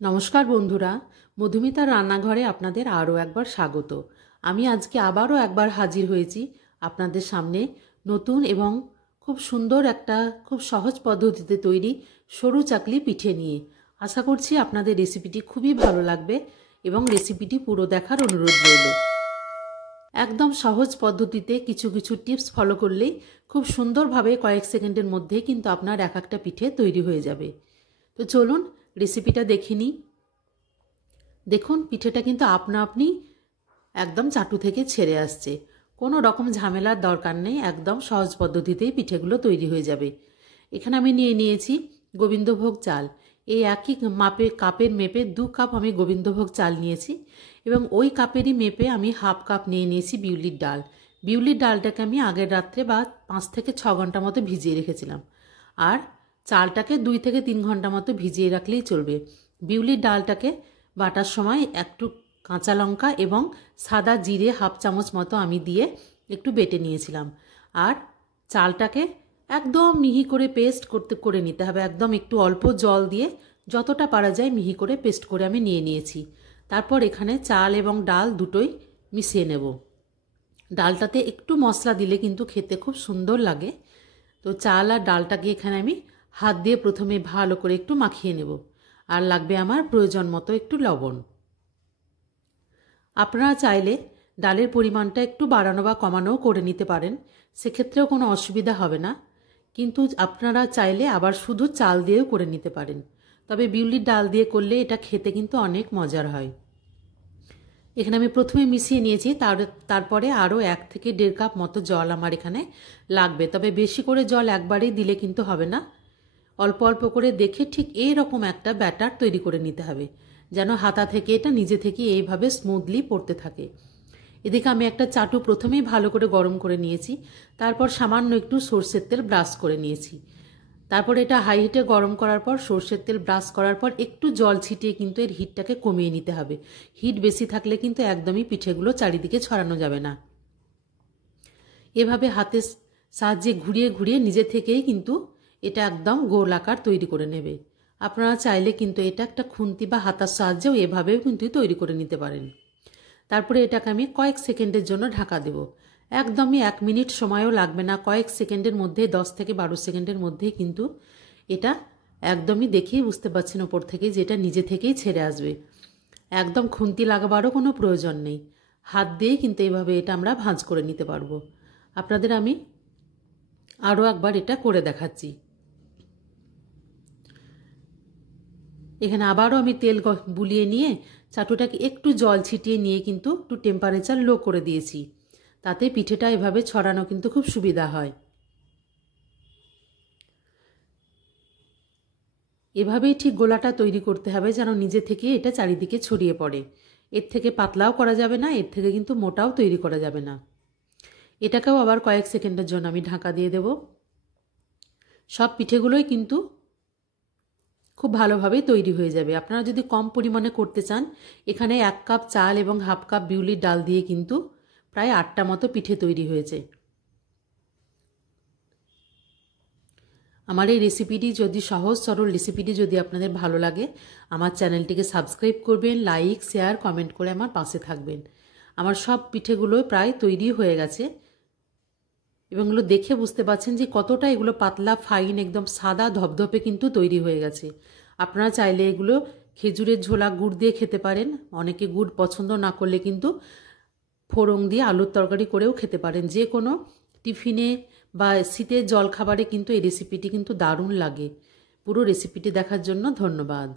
নমস্কার বন্ধুরা, মধুমিতার রান্নাঘরে আপনাদের আরও একবার স্বাগত। আমি আজকে আবারও একবার হাজির হয়েছি আপনাদের সামনে নতুন এবং খুব সুন্দর একটা খুব সহজ পদ্ধতিতে তৈরি সরু চাকলি পিঠে নিয়ে। আশা করছি আপনাদের রেসিপিটি খুবই ভালো লাগবে এবং রেসিপিটি পুরো দেখার অনুরোধ রইল। একদম সহজ পদ্ধতিতে কিছু কিছু টিপস ফলো করলেই খুব সুন্দরভাবে কয়েক সেকেন্ডের মধ্যেই কিন্তু আপনার এক একটা পিঠে তৈরি হয়ে যাবে। তো চলুন রেসিপিটা দেখে নিই। দেখুন পিঠেটা কিন্তু আপনা আপনি একদম চাটু থেকে ছেড়ে আসছে, কোনো রকম ঝামেলার দরকার নেই, একদম সহজ পদ্ধতিতেই পিঠেগুলো তৈরি হয়ে যাবে। এখানে আমি নিয়ে নিয়েছি গোবিন্দভোগ চাল। এই একই কাপের মেপে 2 কাপ আমি গোবিন্দভোগ চাল নিয়েছি এবং ওই কাপেরই মেপে আমি হাফ কাপ নিয়ে নিয়েছি বিউলির ডাল। বিউলির ডালটাকে আমি আগের রাত্রে বা 5 থেকে 6 ঘন্টা মতো ভিজিয়ে রেখেছিলাম, আর চালটাকে 2 থেকে 3 ঘন্টা মতো ভিজিয়ে রাখলেই চলবে। বিউলির ডালটাকে বাটার সময় একটু কাঁচা লঙ্কা এবং সাদা জিরে হাফ চামচ মতো আমি দিয়ে একটু বেটে নিয়েছিলাম। আর চালটাকে একদম মিহি করে পেস্ট করে নিতে হবে, একদম একটু অল্প জল দিয়ে যতটা পারা যায় মিহি করে পেস্ট করে আমি নিয়ে নিয়েছি। তারপর এখানে চাল এবং ডাল দুটোই মিশিয়ে নেব। ডালটাতে একটু মশলা দিলে কিন্তু খেতে খুব সুন্দর লাগে। তো চাল আর ডালটাকে এখানে আমি হাত দিয়ে প্রথমে ভালো করে একটু মাখিয়ে নেব। আর লাগবে আমার প্রয়োজন মতো একটু লবণ। আপনারা চাইলে ডালের পরিমাণটা একটু বাড়ানো বা কমানোও করে নিতে পারেন, সেক্ষেত্রেও কোনো অসুবিধা হবে না। কিন্তু আপনারা চাইলে আবার শুধু চাল দিয়েও করে নিতে পারেন, তবে বিউলির ডাল দিয়ে করলে এটা খেতে কিন্তু অনেক মজার হয়। এখানে আমি প্রথমে মিশিয়ে নিয়েছি, তারপরে আরও 1 থেকে 1.5 কাপ মতো জল আমার এখানে লাগবে, তবে বেশি করে জল একবারেই দিলে কিন্তু হবে না। অল্প অল্প করে দেখে ঠিক এইরকম একটা ব্যাটার তৈরি করে নিতে হবে, যেন হাতা থেকে এটা নিজে থেকে এইভাবে স্মুথলি পড়তে থাকে। এদিকে আমি একটা চাটু প্রথমেই ভালো করে গরম করে নিয়েছি, তারপর সামান্য একটু সরষের তেল ব্রাশ করে নিয়েছি। তারপর এটা হাই হিটে গরম করার পর সরষের তেল ব্রাশ করার পর একটু জল ছিটিয়ে কিন্তু এর হিটটাকে কমিয়ে নিতে হবে। হিট বেশি থাকলে কিন্তু একদমই পিঠেগুলো চারিদিকে ছড়ানো যাবে না। এভাবে হাতের সাহায্যে ঘুরিয়ে ঘুরিয়ে নিজে থেকেই কিন্তু এটা একদম গোল আকার তৈরি করে নেবে। আপনারা চাইলে কিন্তু এটা একটা খুন্তি বা হাতার সাহায্যেও এভাবেও কিন্তু তৈরি করে নিতে পারেন। তারপরে এটাকে আমি কয়েক সেকেন্ডের জন্য ঢাকা দেব। একদমই 1 মিনিট সময়ও লাগবে না, কয়েক সেকেন্ডের মধ্যে 10 থেকে 12 সেকেন্ডের মধ্যেই কিন্তু এটা একদমই দেখেই বুঝতে পারছেন ওপর থেকে যে এটা নিজে থেকেই ছেড়ে আসবে। একদম খুন্তি লাগাবারও কোনো প্রয়োজন নেই, হাত দিয়েই কিন্তু এইভাবে এটা আমরা ভাঁজ করে নিতে পারবো। আপনাদের আমি আরও একবার এটা করে দেখাচ্ছি। এখানে আবারও আমি তেল বুলিয়ে নিয়ে চাটুটাকে একটু জল ছিটিয়ে নিয়ে কিন্তু একটু টেম্পারেচার লো করে দিয়েছি, তাতে পিঠেটা এভাবে ছড়ানো কিন্তু খুব সুবিধা হয়। এভাবেই ঠিক গোলাটা তৈরি করতে হবে যেন নিজে থেকে এটা চারিদিকে ছড়িয়ে পড়ে। এর থেকে পাতলাও করা যাবে না, এর থেকে কিন্তু মোটাও তৈরি করা যাবে না। এটাকেও আবার কয়েক সেকেন্ডের জন্য আমি ঢাকা দিয়ে দেব। সব পিঠেগুলোই কিন্তু খুব ভালোভাবেই তৈরি হয়ে যাবে। আপনারা যদি কম পরিমাণে করতে চান, এখানে 1 কাপ চাল এবং হাফ কাপ বিউলির ডাল দিয়ে কিন্তু প্রায় 8টা মতো পিঠে তৈরি হয়েছে। আমার এই রেসিপিটি যদি সহজ সরল রেসিপিটি যদি আপনাদের ভালো লাগে, আমার চ্যানেলটিকে সাবস্ক্রাইব করবেন, লাইক শেয়ার কমেন্ট করে আমার পাশে থাকবেন। আমার সব পিঠেগুলো প্রায় তৈরি হয়ে গেছে এবং এগুলো দেখে বুঝতে পারছেন যে কতটা এগুলো পাতলা ফাইন একদম সাদা ধপধপে কিন্তু তৈরি হয়ে গেছে। আপনারা চাইলে এগুলো খেজুরের ঝোলা গুড় দিয়ে খেতে পারেন, অনেকে গুড় পছন্দ না করলে কিন্তু ফোড়ন দিয়ে আলুর তরকারি করেও খেতে পারেন। যে কোনো টিফিনে বা শীতের জলখাবারে কিন্তু এই রেসিপিটি কিন্তু দারুণ লাগে। পুরো রেসিপিটি দেখার জন্য ধন্যবাদ।